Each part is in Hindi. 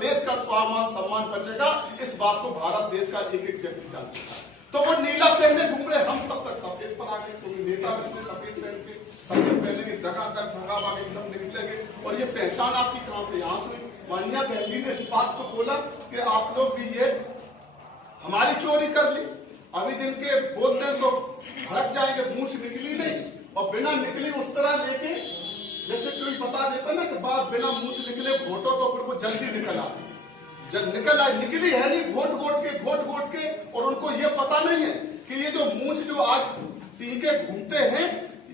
देश का स्वाभिमान सम्मान बचेगा। इस बात को भारत देश का एक एक व्यक्ति जानता है। तो वो नीला पहने घूम रहे, हम तब तक सफेद पर आ गए, क्योंकि नेता भी सफेद पहन के सफेद पहने के दगा तक भगा एकदम निकलेंगे। और ये पहचान आपकी कहां से? यहाँ से माननीय बहन जी ने इस बात को बोला कि आप लोग भी ये हमारी चोरी कर ली। अभी जिनके बोलते हैं तो भड़क जाएंगे, मूछ निकली नहीं और बिना निकली उस तरह लेके जैसे कोई बता देता ना कि बात बिना मूछ निकले घोटो तो फिर वो जल्दी निकल आती। जब निकल आई, निकली है नहीं, घोट घोट के और उनको ये पता नहीं है कि ये जो मूछ जो आज टीके घूमते हैं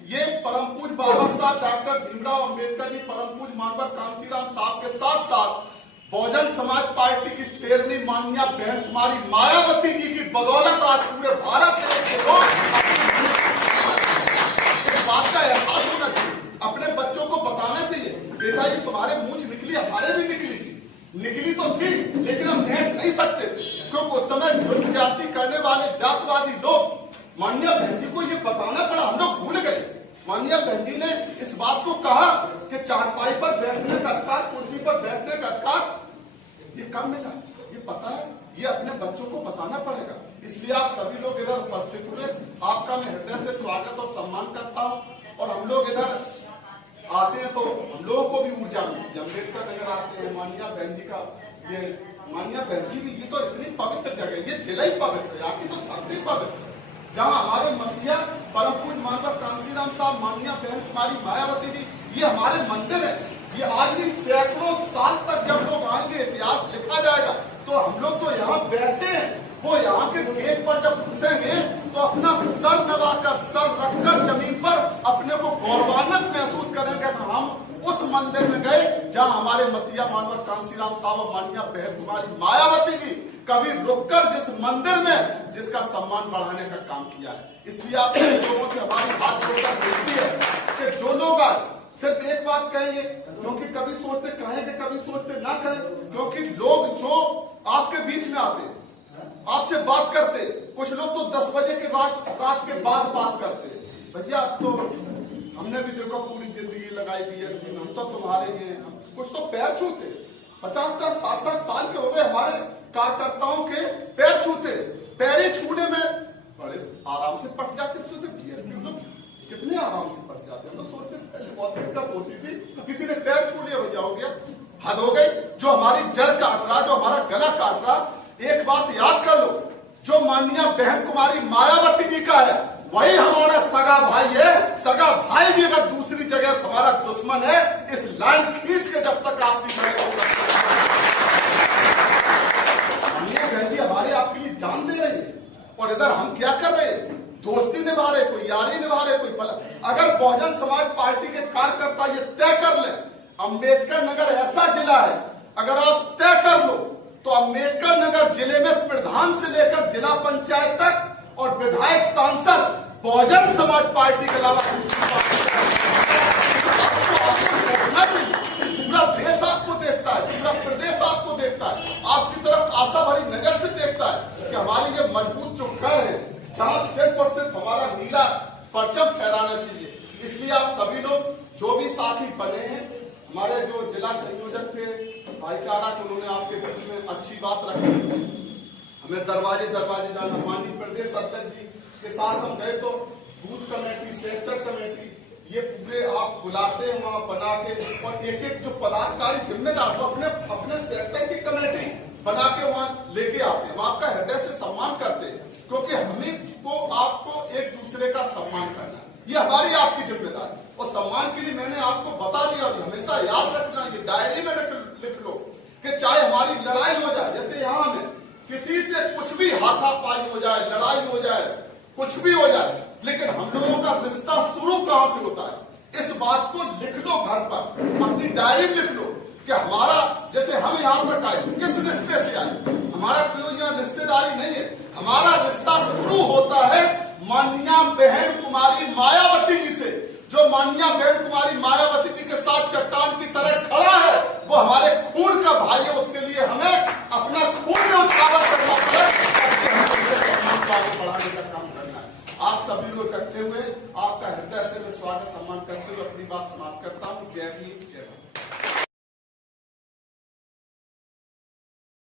ये परम पूज्य बाबा साहब डॉक्टर भीमराव अंबेडकर जी, परम पूज्य मानवर कांसीराम साहब के साथ साथ बहुजन समाज पार्टी की शेरनी माननीय बहन कुमारी मायावती जी की बदौलत आज पूरे भारत के लोग इस बात का एहसास होना चाहिए। अपने बच्चों को बताना चाहिए, बेटा जी तुम्हारे मूछ निकली, हमारे भी निकली तो थी, लेकिन हम बैठ नहीं सकते थे, क्योंकि उस समय जुल्म जाति करने वाले जातवादी लोग माननीय बहन जी को ये बताना पड़ा, हम लोग भूल गए। माननीय बहन जी ने इस बात को कहा कि चारपाई पर बैठने का अधिकार, कुर्सी पर बैठने का अधिकार ये कब मिला, ये पता है, ये अपने बच्चों को बताना पड़ेगा। इसलिए आप सभी लोग इधर उपस्थित हुए, आपका मैं हृदय से स्वागत और सम्मान करता हूँ। और हम लोग इधर आते हैं तो हम लोगों को भी ऊर्जा मिलती है। अम्बेडकर नगर आते हैं, माननीय बहन जी का ये माननीय बहन जी भी, ये तो इतनी पवित्र जगह, ये जिला ही पवित्र है, यहाँ की तो धरती पवित्र, जहाँ हमारे मसीहा परम पूज्य मानवर कांसीराम साहब, माननीय बहन कुमारी मायावती जी, ये हमारे मंदिर है। ये आज भी सैकड़ों साल तक जब लोग आएंगे, इतिहास लिखा जाएगा, तो हम लोग तो यहाँ बैठे हैं, वो यहाँ के गेट पर जब घुसेंगे तो अपना सर नवाकर, सर रखकर जमीन पर अपने को गौरवान्वित महसूस करेंगे कि हम उस मंदिर में गए जहाँ हमारे मसीहा मानवर कांसीराम साहब और माननीय बहन कुमारी मायावती जी कभी रुककर जिस मंदिर में जिसका सम्मान बढ़ाने का काम किया है। इसलिए आप लोगों से हमारी हाथ जोड़कर विनती है कि जो लोग आज सिर्फ एक बात कहेंगे, क्योंकि कभी सोचते कहेंगे, कभी सोचते ना कहें, क्योंकि लोग जो आपके बीच में आते, आपसे बात करते, कुछ लोग तो 10 बजे के रात के बाद बात करते। भैया अब तो हमने भी देखो पूरी जिंदगी लगाई बीएसपी में, हम तो तुम्हारे ही हैं, कुछ तो पैर छूते, 50-60 साल के हो गए हमारे कार्यकर्ताओं के पैर छूते, पैर छूने में बड़े आराम से पट जाते। बीएसपी लोग कितने आराम से पट जाते, हम लोग सोचते पहले बहुत दिक्कत होती थी, किसी ने पैर छू लिया भैया हो गया, हद हो गई। जो हमारी जड़ काट रहा, जो हमारा गला काट रहा, एक बात याद कर लो, जो माननीय बहन कुमारी मायावती जी का है वही हमारा सगा भाई है। सगा भाई भी अगर दूसरी जगह हमारा दुश्मन है, इस लाइन खींच के जब तक आप माननीय बहन जी हमारे आपके लिए जान दे रही है, और इधर हम क्या कर रहे हैं, दोस्ती निभा रहे, कोई यारी निभा रहे, कोई पल। अगर बहुजन समाज पार्टी के कार्यकर्ता ये तय कर ले अम्बेडकर नगर ऐसा जिला है, अगर आप तय कर लो तो अम्बेडकर नगर जिले में प्रधान से लेकर जिला पंचायत तक और विधायक सांसद बहुजन समाज पार्टी के अलावा पूरा देश आपको देखता है, पूरा प्रदेश आपको देखता है, आपकी तरफ आशा भरी नजर से देखता है कि हमारी ये मजबूत जो गढ़ है, जहां सिर्फ और सिर्फ हमारा नीला परचम फहराना चाहिए। इसलिए आप सभी लोग जो भी साथी बने हैं, हमारे जो जिला संयोजक थे भाईचारा के, उन्होंने आपके बीच में अच्छी बात रखी, हमें दरवाजे जाना, माननीय प्रदेश अध्यक्ष जी के साथ हम गए तो बूथ कमेटी, सेक्टर कमेटी, ये पूरे आप बुलाते हैं वहां बना के, और एक एक जो पदाधिकारी जिम्मेदार तो अपने सेक्टर की कमेटी बना के वहां लेके आते हैं। हम आपका हृदय से सम्मान करते हैं, क्योंकि हमें को आपको एक दूसरे का सम्मान करना है, ये हमारी आपकी जिम्मेदारी। और सम्मान के लिए मैंने आपको बता दिया, हमेशा याद रखना, ये डायरी में लिख लो कि चाहे हमारी लड़ाई हो जाए, जैसे यहाँ में किसी से कुछ भी हाथापाई हो जाए, लड़ाई हो जाए, कुछ भी हो जाए, लेकिन हम लोगों का रिश्ता शुरू कहां से होता है, इस बात को लिख लो घर पर, अपनी डायरी में लिख लो कि हमारा, जैसे हम यहाँ तक आए किस रिश्ते से आए, हमारा कोई यहाँ रिश्तेदारी नहीं है, हमारा रिश्ता शुरू होता है माननीय बहन कुमारी मायावती जी से। जो माननीय बहन कुमारी मायावती जी के साथ चट्टान की तरह खड़ा है, वो हमारे खून का भाई है, उसके लिए हमें अपना खून में उछावर करना पड़े, बढ़ाने का काम करना है। आप सभी लोग इकट्ठे हुए, आपका हृदय से मैं स्वागत सम्मान करते हुए अपनी बात समाप्त करता हूँ। जय हिंद, जय भारत।